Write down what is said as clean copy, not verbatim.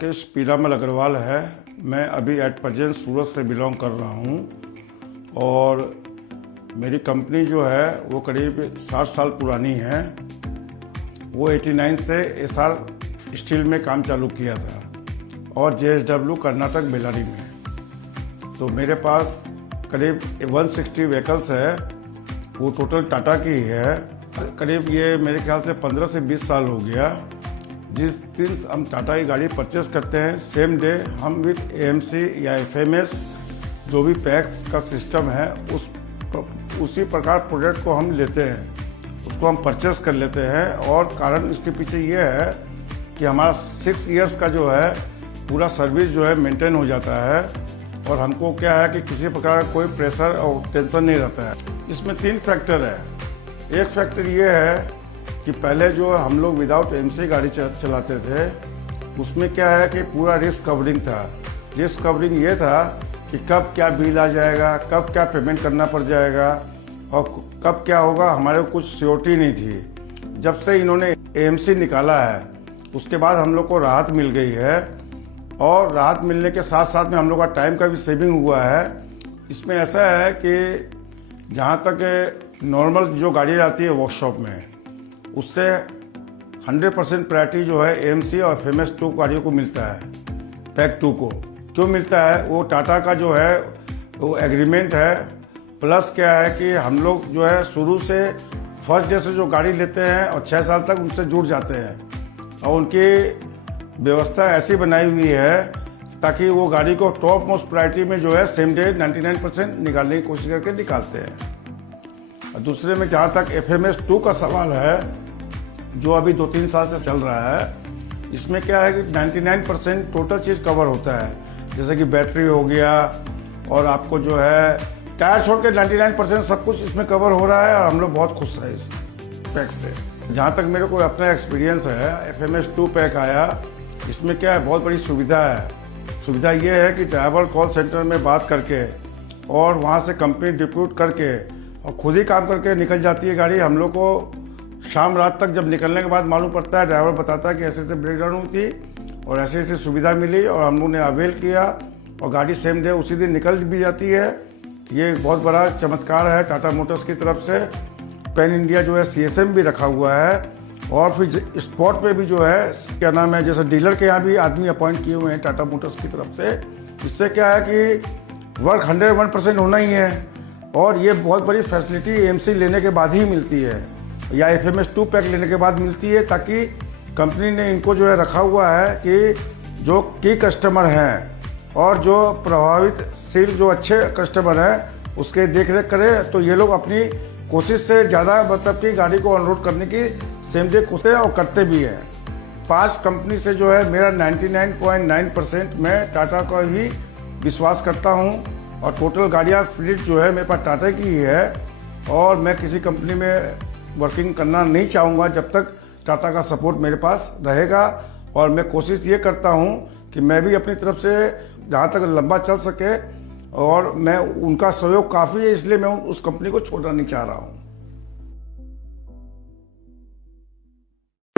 राकेश पीरामल अग्रवाल है। मैं अभी एट प्रेजेंट सूरत से बिलोंग कर रहा हूँ और मेरी कंपनी जो है वो करीब 60 साल पुरानी है। वो 89 से एसआर स्टील में काम चालू किया था और जेएसडब्ल्यू कर्नाटक बेलारी में। तो मेरे पास करीब 160 व्हीकल्स है, वो टोटल टाटा की ही है। करीब ये मेरे ख्याल से 15 से 20 साल हो गया। जिस दिन हम टाटा की गाड़ी परचेस करते हैं सेम डे हम विद एएमसी या एफएमएस जो भी पैक्स का सिस्टम है उसी प्रकार प्रोडक्ट को हम लेते हैं, उसको हम परचेस कर लेते हैं। और कारण इसके पीछे ये है कि हमारा 6 इयर्स का जो है पूरा सर्विस जो है मेंटेन हो जाता है और हमको क्या है कि किसी प्रकार का कोई प्रेशर और टेंशन नहीं रहता है। इसमें 3 फैक्टर है। एक फैक्टर ये है कि पहले जो हम लोग विदाउट एमसी गाड़ी चलाते थे उसमें क्या है कि पूरा रिस्क कवरिंग था। रिस्क कवरिंग ये था कि कब क्या बिल आ जाएगा, कब क्या पेमेंट करना पड़ जाएगा और कब क्या होगा, हमारे को कुछ श्योरिटी नहीं थी। जब से इन्होंने एएमसी निकाला है उसके बाद हम लोग को राहत मिल गई है और राहत मिलने के साथ साथ में हम लोग का टाइम का भी सेविंग हुआ है। इसमें ऐसा है कि जहाँ तक नॉर्मल जो गाड़ी आती है वर्कशॉप में उससे 100% प्रायोरिटी जो है एएमसी और एफएमएस 2 गाड़ियों को मिलता है। पैक 2 को क्यों मिलता है, वो टाटा का जो है वो एग्रीमेंट है। प्लस क्या है कि हम लोग जो है शुरू से फर्स्ट डे से जो गाड़ी लेते हैं और 6 साल तक उनसे जुड़ जाते हैं और उनकी व्यवस्था ऐसी बनाई हुई है ताकि वो गाड़ी को टॉप मोस्ट प्रायोरिटी में जो है सेम डे 99% निकालने की कोशिश करके निकालते हैं। और दूसरे में जहाँ तक एफएमएस 2 का सवाल है जो अभी 2-3 साल से चल रहा है, इसमें क्या है कि 99% टोटल चीज़ कवर होता है, जैसे कि बैटरी हो गया और आपको जो है टायर छोड़ के 99% सब कुछ इसमें कवर हो रहा है और हम लोग बहुत खुश हैं इस पैक से। जहाँ तक मेरे को अपना एक्सपीरियंस है, एफएमएस 2 पैक आया, इसमें क्या है बहुत बड़ी सुविधा है। सुविधा ये है कि ड्राइवर कॉल सेंटर में बात करके और वहाँ से कंपनी डिप्यूट करके और खुद ही काम करके निकल जाती है गाड़ी। हम लोग को शाम रात तक जब निकलने के बाद मालूम पड़ता है, ड्राइवर बताता है कि ऐसे ऐसे ब्रेकडाउन हुई थी और ऐसे ऐसे सुविधा मिली और हम लोग ने अवेल किया और गाड़ी सेम डे उसी दिन निकल भी जाती है। ये बहुत बड़ा चमत्कार है टाटा मोटर्स की तरफ से। पैन इंडिया जो है सीएसएम भी रखा हुआ है और फिर स्पॉट पे भी जो है क्या नाम है, जैसे डीलर के यहाँ भी आदमी अपॉइंट किए हुए हैं टाटा मोटर्स की तरफ से। इससे क्या है कि वर्क 101% होना ही है और ये बहुत बड़ी फैसिलिटी एएमसी लेने के बाद ही मिलती है या एफएमएस 2 पैक लेने के बाद मिलती है, ताकि कंपनी ने इनको जो है रखा हुआ है कि जो की कस्टमर हैं और जो प्रभावितशील जो अच्छे कस्टमर हैं उसके देख रेख करें। तो ये लोग अपनी कोशिश से ज़्यादा मतलब कि गाड़ी को अनलोड करने की सेम डे कोशिश और करते भी हैं। 5 कंपनी से जो है मेरा 99.9% मैं टाटा का ही विश्वास करता हूँ और टोटल गाड़ियाँ फ्लीट जो है मेरे पास टाटा की ही है और मैं किसी कंपनी में वर्किंग करना नहीं चाहूँगा जब तक टाटा का सपोर्ट मेरे पास रहेगा। और मैं कोशिश ये करता हूँ कि मैं भी अपनी तरफ से जहाँ तक लंबा चल सके और मैं उनका सहयोग काफ़ी है, इसलिए मैं उस कंपनी को छोड़ना नहीं चाह रहा हूँ।